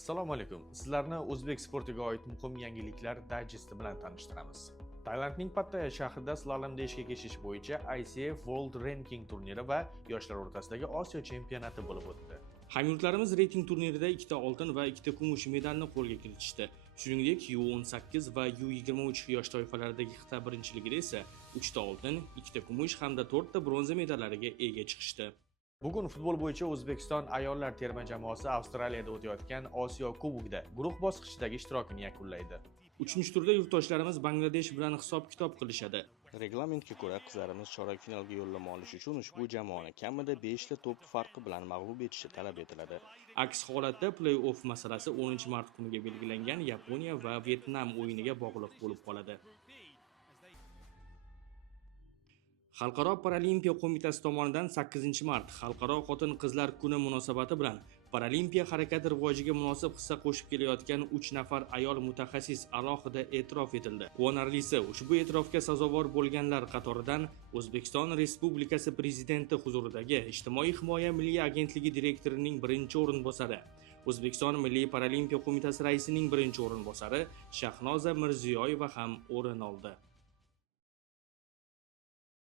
Assalomu alaykum. Sizlarni o'zbek sportiga oid muhim yangiliklar dayjesti bilan tanishtiramiz. Tailandning Pattaya shahrida slalomda ishga keshish bo'yicha ICF World Ranking turniri va yoshlar o'rtasidagi Osiyo chempionati bo'lib o'tdi. Hamyurtlarimiz reyting turnirida 2 ta oltin va 2 ta kumush medalni qo'lga kiritishdi. Shuningdek, U18 va U23 yosh toifalaridagi qit'a birinchiligida esa 3 ta oltin, 2 ta kumush hamda 4 ta bronza medallariga ega chiqishdi. Bugun futbol bo'yicha O'zbekiston ayollar terma jamoasi Avstraliyada o'tayotgan Osiyo Kubogida guruh bosqichidagi ishtirokini yakunlaydi. 3-turda yurtdoshlarimiz Bangladesh bilan hisob-kitob qilishadi. Reglamentga ko'ra qizlarimiz chorak finalga yo'llanma olish uchun ushbu jamoani kamida 5 ta to'p farqi bilan mag'lub etishi talab etiladi. Aks holatda play-off masalasi 10-mart kuniga belgilangan Yaponiya va Vyetnam o'yiniga bog'liq bo'lib qoladi. Xalqaro Paralimpiya qo'mitasi tomonidan 8-mart Xalqaro xotin-qizlar kuni munosabati bilan paralimpiya harakati rivojiga munosib hissa qo'shib kelayotgan 3 nafar ayol mutaxassis alohida e'tirof etildi. Quvonarlisi, ushbu e'tirofga sazovor bo'lganlar qatoridan O'zbekiston Respublikasi Prezidenti huzuridagi Ijtimoiy himoya milliy agentligi direktorining birinchi o'rinbosari, O'zbekiston Milliy Paralimpiya qo'mitasi raisining birinchi o'rinbosari Shahnoza Mirziyoyeva ham o'rin oldi.